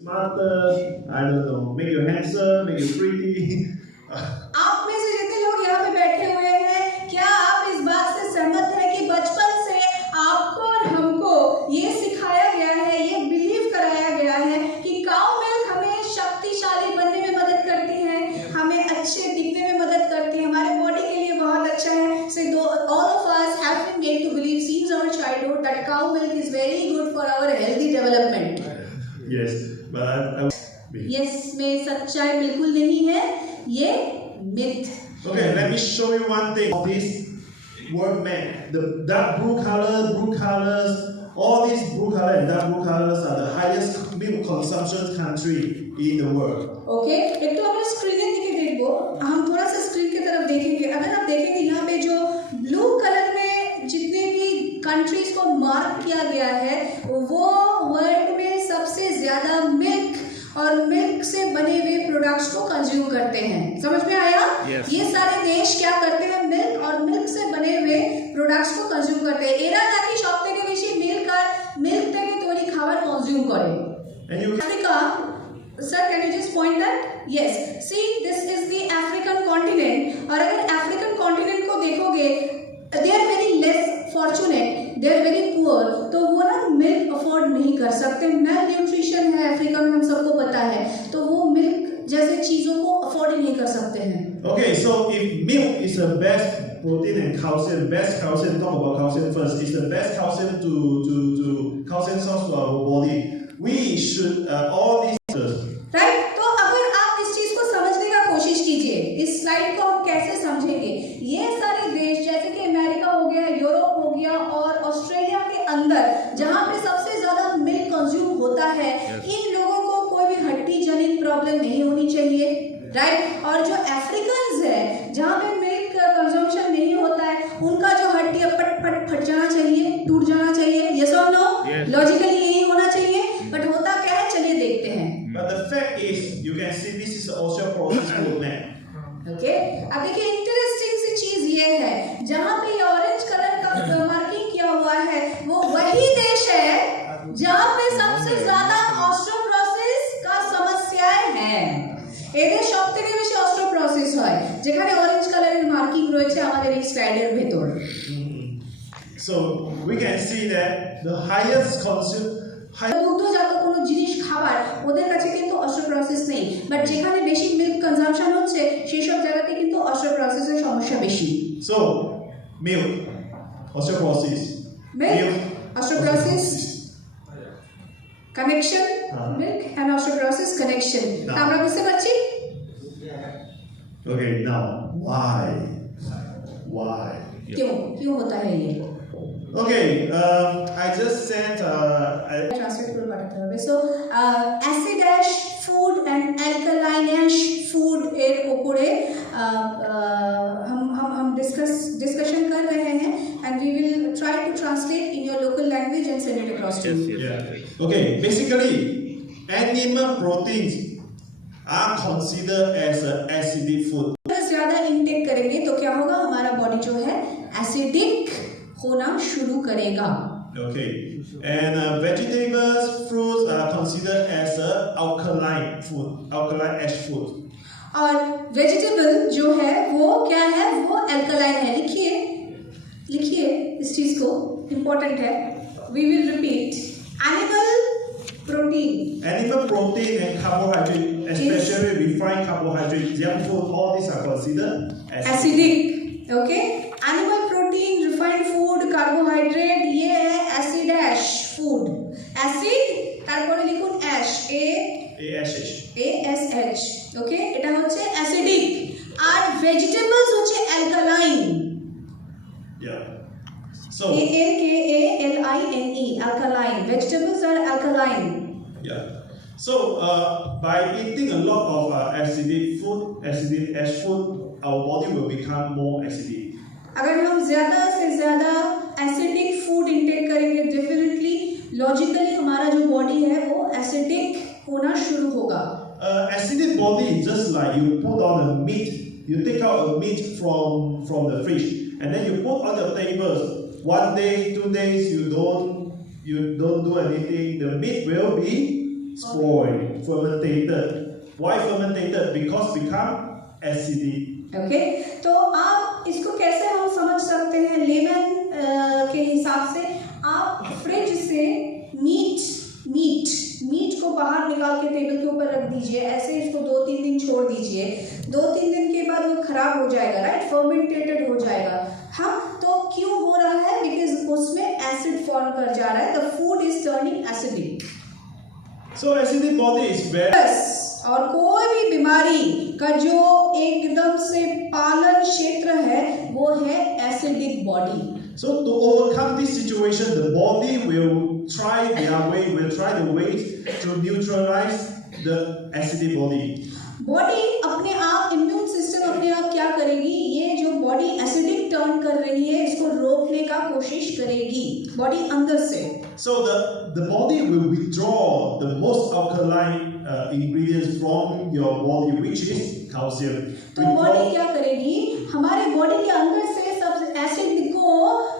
smarter, I don't know, make you handsome, make you pretty. आप में से जितने लोग यहाँ पे बैठे हुए हैं, क्या आप इस बात से सहमत हैं कि बचपन से आपको और हमको ये सिखाया गया है, ये बिलीव कराया गया है कि काऊ मिल्क हमें शक्तिशाली बनने में मदद करती है, हमें अच्छे दिखने में मदद करती है, हमारे बॉडी के लिए बहुत अच्छा है. So all of us have been made to believe since our childhood that cow milk is very good for our healthy development. Yes, but Yes, में सच्चाई बिल्कुल नहीं है, ये myth. okay, let me show you one thing of this world map. The dark blue colors, all these blue color and dark blue colors are the highest milk consumption country in the world. Okay, एक तो आपने screen दिखे देखो, हम थोड़ा सा screen की तरफ देखेंगे. अगर आप देखेंगे यहाँ पे जो ब्लू कलर में जितने भी कंट्रीज को मार्क किया गया है, वो वर्ल्ड में सबसे ज्यादा मिल्क और मिल्क से बने हुए प्रोडक्ट्स को कंज्यूम करते हैं. समझ में आया? Yes. ये सारे देश क्या करते हैं? मिल्क और मिल्क से बने हुए प्रोडक्ट्स को कंज्यूम करते हैं. এরা নাকি সবথেকে বেশি মিল্ক আর মিল্ক থেকে তৈরি খাবার কনজিউম করে. Africa, sir, can you just point that? Yes. See, this is the African continent. और अगर African continent को देखोगे, they are very less fortunate, they are very poor. तो वो ना मिल्क अफोर्ड नहीं कर सकते. मेल न्यूट्रिशन है अफ्रीका में, हम सबको पता है. तो वो मिल्क जैसे चीजों को अफोर्ड ही नहीं कर सकते हैं. Okay, so if milk is the best protein and calcium, talk about calcium first. It's the best calcium to calcium source to our body. We should all these. Right. तो अगर आप इस चीज को समझने का कोशिश कीजिए, इस स्लाइड को हम कैसे समझेंगे. ये सारे देश जैसे कि अमेरिका हो गया, यूरोप हो गया और ऑस्ट्रेलिया के अंदर जहाँ पे सबसे ज्यादा मिल्क कंज्यूम होता है, इन लोगों को कोई भी हड्डी जनित प्रॉब्लम नहीं होनी चाहिए. राइट. और जो अफ्रीकन्स है जहाँ पे मिल्क कंजम्पशन नहीं होता है, उनका जो हड्डी पट फट जाना चाहिए, टूट जाना चाहिए. यस और नो? लॉजिकली यही होना चाहिए, बट होता क्या है चलिए देखते हैं. But the fact is, you can see this is the osteoporosis movement. Okay, अब देखिए इंटरेस्टिंग सी चीज ये है, जहाँ पे ये ऑरेंज कलर का मार्किंग किया हुआ है, वो वही देश है जहाँ पे सबसे ज्यादा ऑस्टियोपोरोसिस का समस्याएं हैं. এদের সবথেকে বেশি অস্টিওপোরোসিস হয় যেখানে অরেঞ্জ কালারের মার্কিং রয়েছে আমাদের এই স্লাইডের ভেতর. So we can see that the highest দুগ্ধজাত কোনো জিনিস খাবার ওদের কাছে কিন্তু অস্টিওপোরোসিস নেই, বাট যেখানে বেশি মিল্ক কনজাম্পশন হচ্ছে সেই সব জায়গাতে কিন্তু অস্টিওপোরোসিসের সমস্যা বেশি. So milk, osteoporosis, milk, osteoporosis connection, milk and osteoporosis connection. আমরা বুঝতে পারছি? Okay, now why? क्यों होता है ये? Okay, I just sent translate করে পাঠাতে হবে. So acid ash food and alkaline ash food এর উপরে हम डिस्कशन कर रहे हैं, and we will try to translate in your local language and send it across to you. Yeah. Okay, basically animal proteins are considered as an acidic food. ज्यादा intake करेंगे तो क्या होगा, हमारा बॉडी जो है एसिडिक होना शुरू करेगा. Okay, and vegetables, fruits are considered as alkaline ash food. और वेजिटेबल जो है वो क्या है, वो अल्कलाइन है. लिखिए इस चीज को, इंपॉर्टेंट है. We will repeat. Animal protein And carbohydrate, especially refined carbohydrate, junk food, all these are considered acidic. Okay, animal protein, refined food, carbohydrate, ये है एसिड ऐश फूड. एसिड তারপরে লিখুন অ্যাশ, ASH. ওকে, এটা হচ্ছে অ্যাসিডিক. আর ভেজিটেবলস হচ্ছে alkaline. Yeah. So ALKALINE, alkaline. Vegetables are alkaline. Yeah. So by eating a lot of acidic ash food, our body will become more acidic. अगर हम ज़्यादा से ज़्यादा एसिडिक फूड इंटेक करेंगे, definitely logically हमारा जो body है वो एसिडिक होना शुरू होगा. Acidic body just like you put on a meat, you take out a meat from the fridge, and then you put on the table. 1 day, 2 days, you don't do anything. The meat will be spoiled, fermented. Why fermented? Because become acidic. Okay, तो आप इसको कैसे हम समझ सकते हैं lemon के हिसाब से? आप फ्रिज से मीट को बाहर निकाल के टेबल के ऊपर रख दीजिए, ऐसे इसको 2-3 दिन छोड़ दीजिए, 2-3 दिन के बाद वो खराब हो जाएगा, राइट, फर्मेंटेटेड हो जाएगा। हाँ, तो क्यों हो रहा है? बिकॉज उसमें एसिड फॉर्म कर जा रहा है, the food is turning acidic. So acidic body is very. और कोई भी बीमारी का जो एकदम से पालन क्षेत्र है वो है acidic body. So to overcome this situation, the body will try the ways to neutralize the acidic body. Body अपने आप, इम्यून सिस्टम अपने आप क्या करेगी? ये जो बॉडी एसिडिक टर्न कर रही है इसको रोकने का कोशिश करेगी बॉडी अंदर से। So the body will withdraw the most alkaline ingredients from your body, which is calcium. तो बॉडी क्या करेगी? हमारे बॉडी के अंदर से सब एसिड को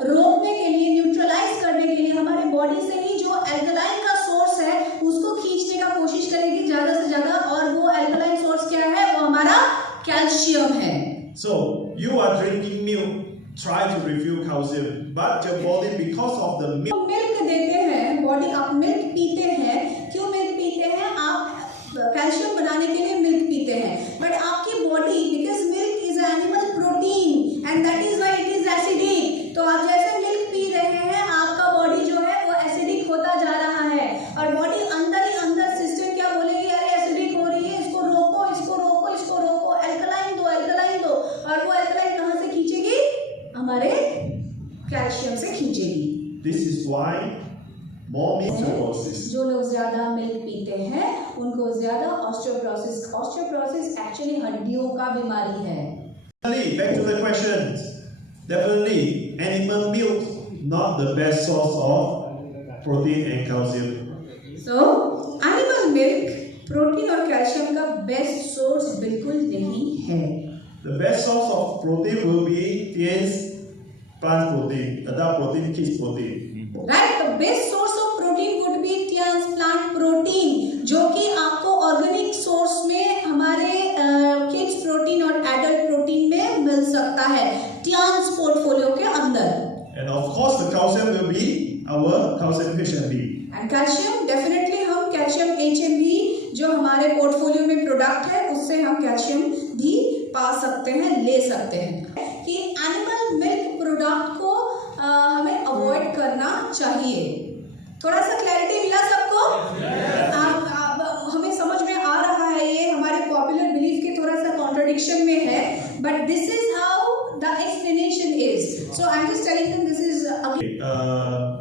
रोकने के लिए, न्यूट्रलाइज करने के लिए हमारे बॉडी से ही जो एल्कलाइन का सोर्स है उसको खींचने का कोशिश करेगी ज्यादा से ज्यादा, और वो एल्कलाइन सोर्स क्या है? वो हमारा कैल्शियम है। So you are drinking milk, try to refill calcium, but your body, because of the milk. Milk देते हैं बॉडी, आप मिल्क पीते हैं, क्यों मिल्क पीते हैं? आप कैल्शियम बनाने के लिए मिल्क पीते हैं, बट आपकी body, because milk is animal protein and that is why it is acidic, तो आप जैसे मिल्क पी रहे हैं आपका बॉडी जो है वो एसिडिक होता जा रहा है, और बॉडी अंदर ही अंदर सिस्टम क्या बोलेगी? अरे एसिडिक हो रही है, इसको रोको, इसको रोको, इसको रोको, एल्कलाइन दो, एल्कलाइन दो, और वो एल्कलाइन कहाँ से खींचेगी? हमारे कैल्शियम से खींचेगी। This is why more osteoporosis. जो लोग ज्यादा मिल्क पीते हैं उनको ज्यादा ऑस्टियोपोरोसिस एक्चुअली हड्डियों का बीमारी है। Back to the questions. Definitely, animal milk not the best source of protein and calcium. So, animal milk protein और कैल्शियम का बेस्ट सोर्स बिल्कुल नहीं है। The best source of protein will be plant protein, adult protein, kids protein. Right, the best source of protein would be plant protein, जो कि आपको organic source में हमारे किड्स प्रोटीन और एडल्ट प्रोटीन में मिल सकता है टियान्स पोर्टफोलियो के अंदर। And of course, the calcium will be our calcium HMB. And calcium definitely हम कैल्शियम HMB जो हमारे पोर्टफोलियो में प्रोडक्ट है उससे हम कैल्शियम भी पा सकते हैं, ले सकते हैं। कि एनिमल मिल्क प्रोडक्ट को हमें अवॉइड करना चाहिए। थोड़ा सा क्लैरिटी मिला सबको? हमें समझ में आ रहा है, ये हमारे पॉपुलर बिलीफ के थोड़ा सा कॉन्ट्रडिक्शन में है, but this is how the explanation is. So I am just telling them this is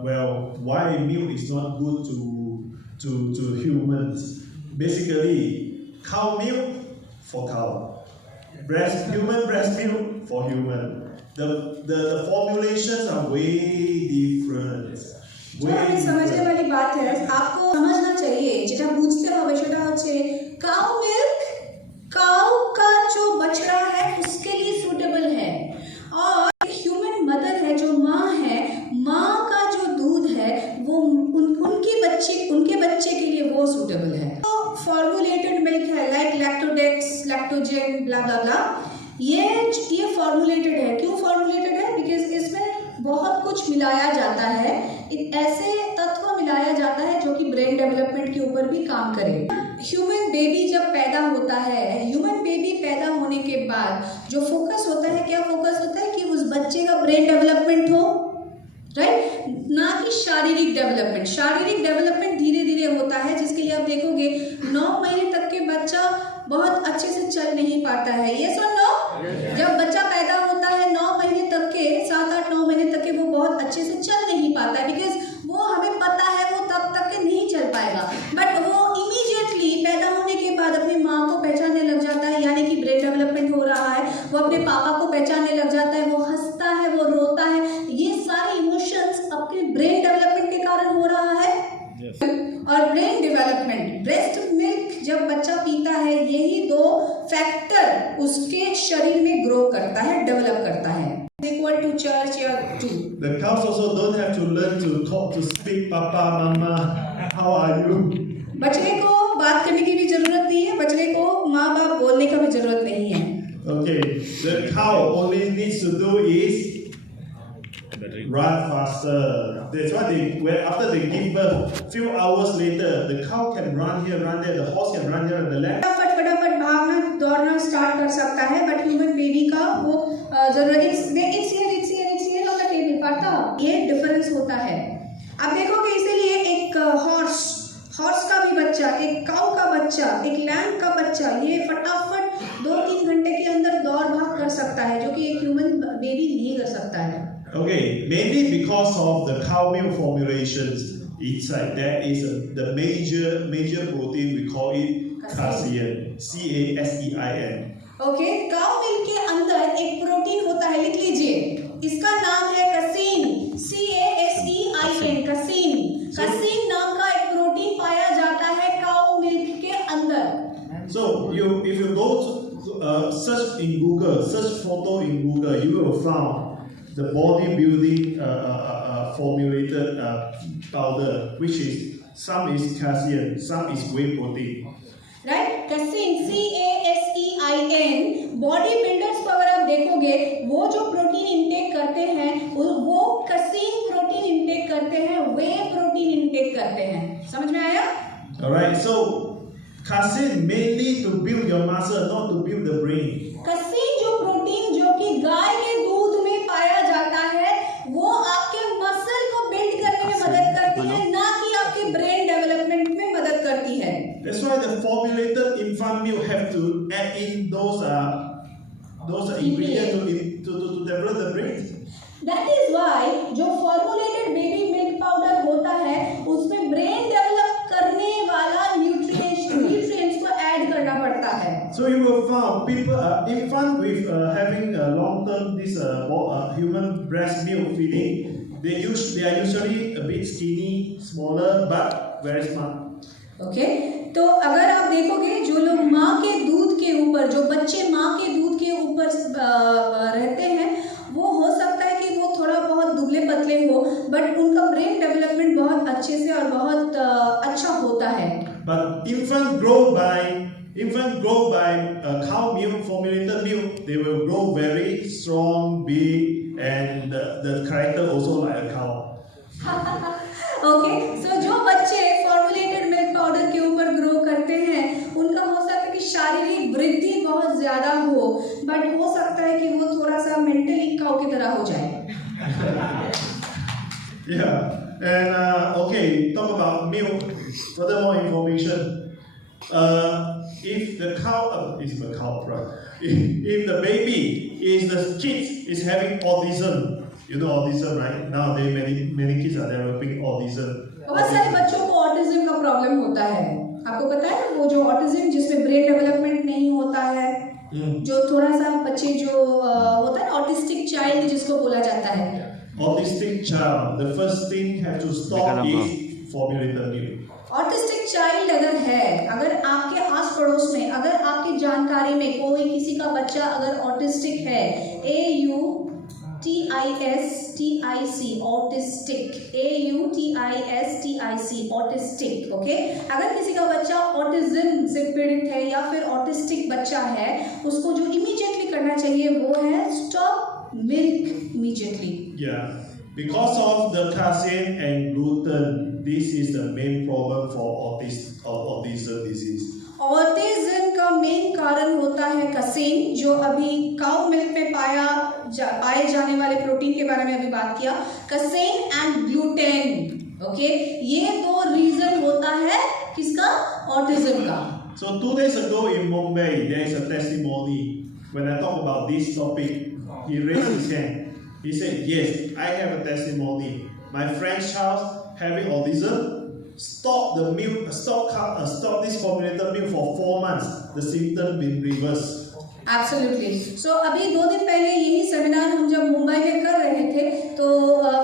well, why milk is not good to humans? Basically, cow milk for cow, human breast milk for human. The formulations are way different. जो हमें समझने वाली बात है, आपको समझना चाहिए যেটা বুঝতে হবে সেটা হচ্ছে काउ मिल्क काउ का जो बछड़ा है उसके लिए सूटेबल है, और ह्यूमन मदर है जो माँ है, माँ का जो दूध है वो उनके बच्चे के लिए वो सूटेबल है। तो फॉर्मुलेटेड मिल्क है लाइक लैक्टोडेक्स, लैक्टोजेन, ब्ला ब्ला ब्ला, ये फॉर्मुलेटेड है। क्यों फॉर्मुलेटेड है? बिकॉज इसमें बहुत कुछ मिलाया जाता है, ऐसे तत्व मिलाया जाता है जो कि ब्रेन डेवलपमेंट के ऊपर भी काम करे। ह्यूमन बेबी जब पैदा होता है, ह्यूमन बेबी पैदा होने के बाद जो फोकस होता है, क्या फोकस होता है? कि उस बच्चे का ब्रेन डेवलपमेंट हो, राइट, ना कि शारीरिक डेवलपमेंट। शारीरिक डेवलपमेंट धीरे धीरे होता है, जिसके लिए आप देखोगे 9 महीने तक के बच्चा बहुत अच्छे से चल नहीं पाता है। ये सुन लो, जब बच्चा पैदा होता है 9 महीने तक के, 7-8-9 महीने तक के वो बहुत अच्छे से चल नहीं पाता है, बिकॉज वो हमें पता है वो तब तक के नहीं चल पाएगा, बट वो इमीडिएटली पैदा होने के बाद अपनी माँ को पहचानने लग जाता है, यानी कि ब्रेन डेवलपमेंट हो रहा है, वो अपने पापा को पहचानने लग जाता है, वो हंसता है, वो रोता है, ये सारे इमोशंस अपने ब्रेन डेवलपमेंट के कारण हो रहा है। और ब्रेन डेवलपमेंट, ब्रेस्ट मिल्क जब बच्चा पीता है, यही 2 फैक्टर उसके शरीर में ग्रो करता है, डेवलप करता है। Equal to church or to. The cows also don't have to learn to talk, to speak, papa, mama, how are you? बच्चे को बात करने की भी जरूरत नहीं है, बछड़े को माँ बाप बोलने का भी जरूरत नहीं है. Okay, the cow only needs to do is run faster. That's why after they give birth, few hours later, the cow can run here, run there, the horse can run here and the lamb. फटाफट भागना दौड़ना start कर सकता है, but human baby का वो जरूरत it's here on the table पड़ता. ये डिफरेंस होता है. आप देखोगे इसीलिए एक हॉर्स का भी बच्चा, एक काऊ का बच्चा, एक लैम्ब का बच्चा, ये फटाफट 2-3 घंटे के अंदर दौड़ भाग कर सकता है, जो कि एक ह्यूमन बेबी नहीं कर सकता है. Okay, maybe because of the cow milk formulations inside, there is the major protein, we call it casein, CASEIN. Okay, cow milk के अंदर एक प्रोटीन होता है, लिख लीजिए, इसका नाम है कसीन, CASEIN, कसीन. कसीन नाम का एक प्रोटीन पाया जाता है काऊ मिल्क के अंदर. So if you go to search in Google, search photo in Google, you will find the bodybuilding formulated powder, which is some is casein, some is whey protein. Right, casein CASEIN. Body builders को अगर आप देखोगे, वो जो protein intake करते हैं वो कसीन protein intake करते हैं, वे प्रोटीन इंटेक करते हैं. समझ में आया? Alright, so casein mainly to build your muscle, not to build the brain. कसीन जो प्रोटीन जो कि गाय के दूध में पाया जाता है, वो आपके मसल को बिल्ड करने में मदद करती है, ना कि आपके ब्रेन डेवलपमेंट में मदद करती है. That's why the formulated infant milk have to add in those ingredients to develop the brain. That is why जो फॉर्मुलेटेड बेबी मिल्क पाउडर होता है, उसमें ब्रेन डेवलप करने वाला न्यूट्रिएंट्स को ऐड करना पड़ता है. So you will find people, infant with having long-term this human breast milk feeding, they are usually a bit skinny, smaller, but very smart. Okay, तो अगर आप देखोगे जो लोग माँ के दूध के ऊपर, जो बच्चे माँ के दूध के ऊपर रहते हैं, वो हो सकता है कि वो थोड़ा बहुत दुबले पतले हो, बट उनका ब्रेन डेवलपमेंट बहुत अच्छे से और बहुत अच्छा होता है. But infant grow by cow milk, formulated milk, they will grow very strong, big, and the character also like a cow. Okay, so जो बच्चे फॉर्मुलेटेड मिल्क पाउडर के ऊपर ग्रो करते हैं, उनका हो सकता है कि शारीरिक वृद्धि बहुत ज्यादा हो, बट हो सकता है कि वो थोड़ा सा मेंटली काऊ की तरह हो जाए. Yeah, and okay, talk about milk. Furthermore information. If the cow is the cow, right? If the baby the kid is having autism, you know autism, right? Nowadays many kids are developing autism. बहुत सारे बच्चों को autism का problem होता है. आपको पता है वो जो ऑटिज्म जिसमें ब्रेन डेवलपमेंट नहीं होता है, जो थोड़ा सा बच्चे जो होता है ऑटिस्टिक चाइल्ड जिसको बोला जाता है. Autistic child, the first thing have to stop is formulated milk. Autistic child अगर आपके आस पड़ोस में, अगर आपकी जानकारी में कोई किसी का बच्चा अगर ऑटिस्टिक है, AUTISTIC autistic, AUTISTIC autistic. Okay, अगर किसी का बच्चा ऑटिज्म से पीड़ित है या फिर ऑटिस्टिक बच्चा है, उसको जो इमीडिएटली करना चाहिए वो है stop milk immediately. Yeah, because of the casein and gluten, this is the main problem for autism disease. Autism का मेन कारण होता है कसीन, जो अभी काउ मिल्क में पाए जाने वाले प्रोटीन के बारे में अभी बात किया, कसीन एंड ग्लूटेन. ओके, ये दो रीजन होता है किसका? ऑटिज्म का. So 2 days ago in Mumbai, there is a testimony. When I talk about this topic, he raised his hand. He said, "Yes, I have a testimony. My friend's child having autism. Stop the milk. Stop this formulated milk for 4 months. The symptom been reversed." Absolutely. So अभी 2 दिन पहले यही seminar हम जब मुंबई में कर रहे थे, तो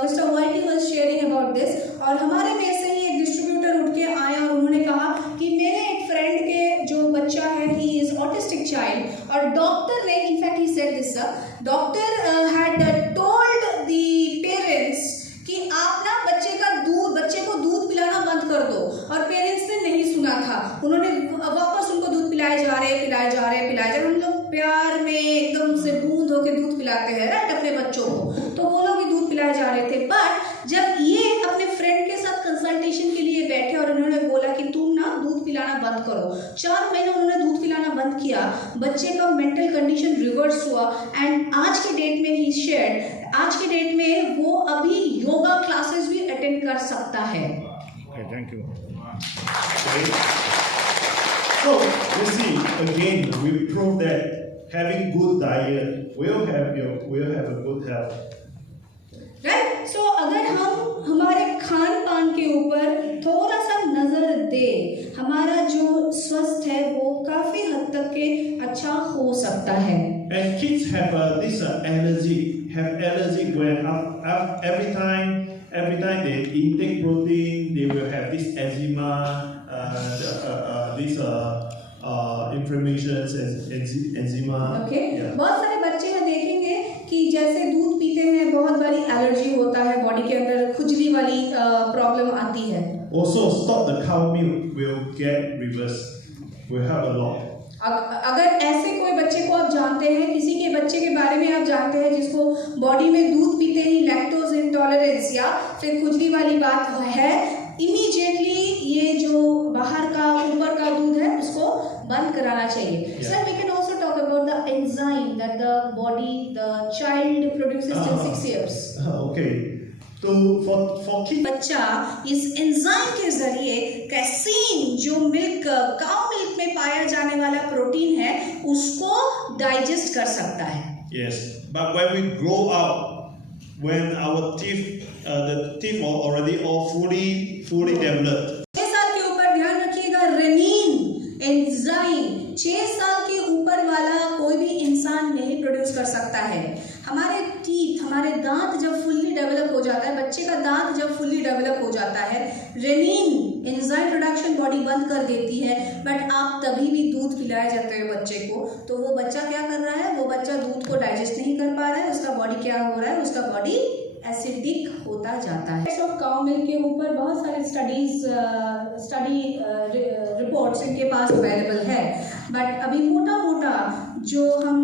मिस्टर वाइटी वाज शेयरिंग अबाउट दिस, और हमारे में से ही एक डिस्ट्रीब्यूटर उठ के आया और उन्होंने कहा कि मेरे एक फ्रेंड के जो बच्चा है, ही इज ऑटिस्टिक चाइल्ड, और डॉक्टर ने, in fact he said this, doctor had told the parents कि आप ना बच्चे को दूध पिलाना बंद कर दो, और पेरेंट्स ने नहीं सुना था. उन्होंने पिलाते हैं, राइट, अपने बच्चों को, तो वो लोग भी दूध पिलाए जा रहे थे। बट जब ये अपने फ्रेंड के साथ कंसल्टेशन के लिए बैठे और उन्होंने बोला कि तुम ना दूध पिलाना बंद करो, 4 महीने उन्होंने दूध पिलाना बंद किया, बच्चे का मेंटल कंडीशन रिवर्स हुआ एंड आज के डेट में ही शेयर, आज के डेट में वो अभी योगा क्लासेस भी अटेंड कर सकता है। Okay, thank you. Okay. So you see, again, we prove that having good diet will have a good health. Right, so अगर हम हमारे खान पान के ऊपर थोड़ा सा नजर दे, हमारा जो स्वस्थ है वो काफी हद तक के अच्छा हो सकता है। And kids have this allergy when every time they intake protein, they will have this eczema, inflammations, eczema. Okay, Yeah. बहुत सारे बच्चे हैं देखेंगे कि जैसे दूध पीते हैं बहुत बारी एलर्जी होता है, बॉडी के अंदर खुजली वाली प्रॉब्लम आती है। Also, stop the cow milk will get reversed. Will help a lot. अगर ऐसे कोई बच्चे को आप जानते हैं, किसी के बच्चे के बारे में आप जानते हैं जिसको बॉडी में दूध पीते ही लैक्टोज इंटॉलरेंस या फिर खुजली वाली बात है, इमीडिएटली ये जो बाहर का ऊपर का दूध है उसको बंद कराना चाहिए। Sir, we can also talk about the enzyme that the body, the child produces till 6 years। Okay. तो for kids, बच्चा इस एंजाइम के जरिए कैसीन, जो मिल्क, काउ मिल्क में पाया जाने वाला प्रोटीन है, उसको डाइजेस्ट कर सकता है। yes, but when we grow up, when our teeth, the teeth are already all fully developed. 6 साल के ऊपर ध्यान रखिएगा, रेनिन एंजाइम 6 साल के ऊपर वाला कोई भी इंसान नहीं प्रोड्यूस कर सकता है। हमारे टीथ, हमारे दांत जब फुल्ली डेवलप हो जाता है, बच्चे का दांत जब फुल्ली डेवलप हो जाता है, रेनिन एंजाइम प्रोडक्शन बॉडी बंद कर देती है। बट आप तभी भी दूध पिलाए जाते हैं बच्चे को, तो वो बच्चा क्या कर रहा है, वो बच्चा दूध को डाइजेस्ट नहीं कर पा रहा है, उसका बॉडी क्या हो रहा है, उसका बॉडी एसिडिक होता जाता है। ऑफ काउ मिल्क के ऊपर बहुत सारे स्टडी रिपोर्ट्स इनके पास अवेलेबल है, बट अभी मोटा मोटा जो हम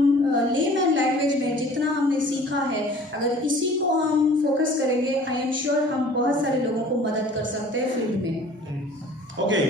लेमैन लैंग्वेज में जितना हमने सीखा है, अगर इसी को हम फोकस करेंगे, आई एम श्योर हम बहुत सारे लोगों को मदद कर सकते हैं फील्ड में। Okay.